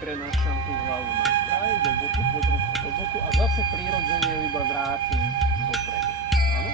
prenášam tú hlavu na kraj, do boku, potom do boku a zase prirodzene iba vrátim dopredu. Áno?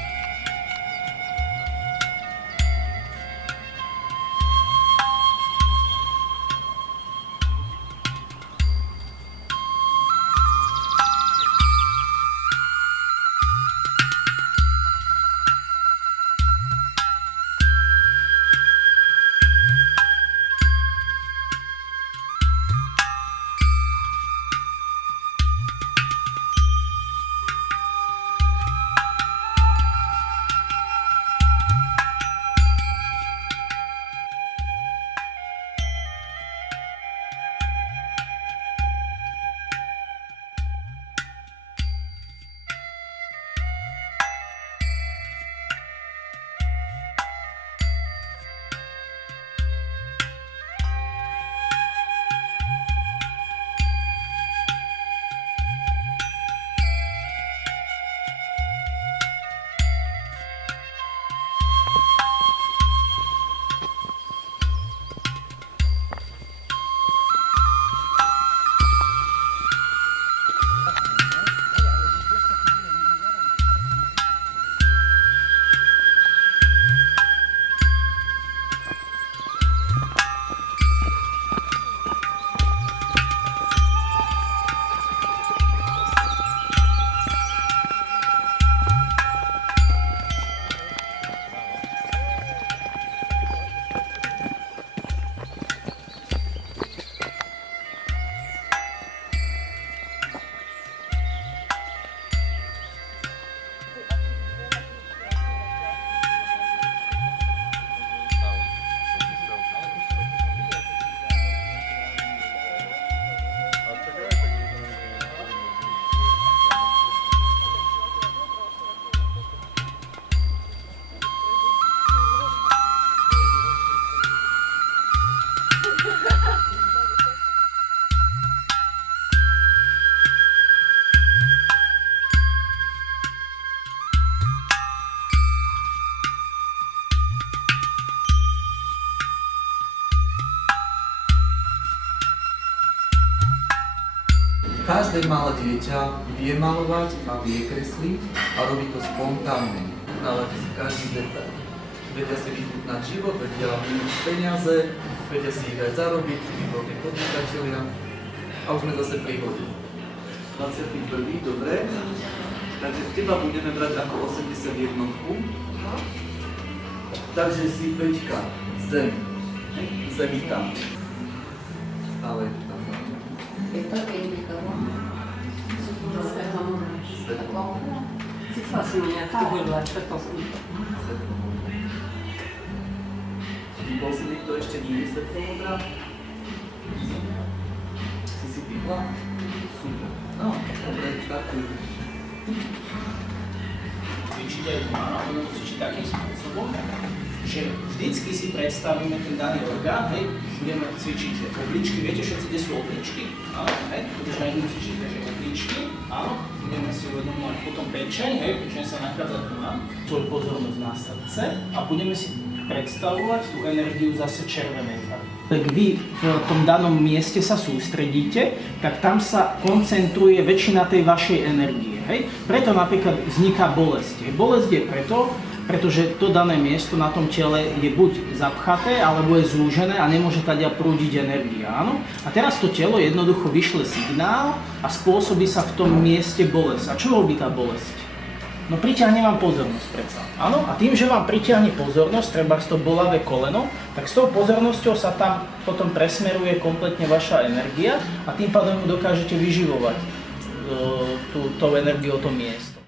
Každé malé dieťa vie malovať a vie kresliť a robí to spontánne. Naladí si každý detail. Vedia si vychutnať život, vedia minúť peniaze, vedia si ich aj zarobiť, si výborní podnikatelia. A už sme zase pri vode. 21. dobre. Takže teba budeme brať ako 81. Takže si 5. Zem. Zemi tam. Stále je to tam. Questo che indicano si fa sognare quello aspetto Bol si niekto ešte nikdy svetlom modrá? Si pýtla? Super. No, dobre, štartuj. Cvičiť aj doma, alebo cvičiť takým spôsobom, že vždycky si predstavíme ten daný orgán, hej, budeme cvičiť, že obličky, viete všetci, kde sú obličky? Áno, hej, pretože aj my cvičíme, že obličky, áno, budeme si uvedomovať potom pečeň, hej, pečeň sa nachádza tu na, tvoju pozornosť na srdce a budeme si predstavovať tú energiu zase červenej farby. Tak vy v tom danom mieste sa sústredíte, tak tam sa koncentruje väčšina tej vašej energie, hej. Preto napríklad vzniká bolesť. Bolesť je pretože to dané miesto na tom tele je buď zapchaté, alebo je zúžené a nemôže tadiaľ prúdiť energia, áno? A teraz to telo jednoducho vyšle signál a spôsobí sa v tom mieste bolesť. A čo robí tá bolesť? No priťahne vám pozornosť predsa, áno? A tým, že vám priťahne pozornosť, trebárs to bolavé koleno, tak s tou pozornosťou sa tam potom presmeruje kompletne vaša energia a tým pádom dokážete vyživovať tú energiu, to miesto.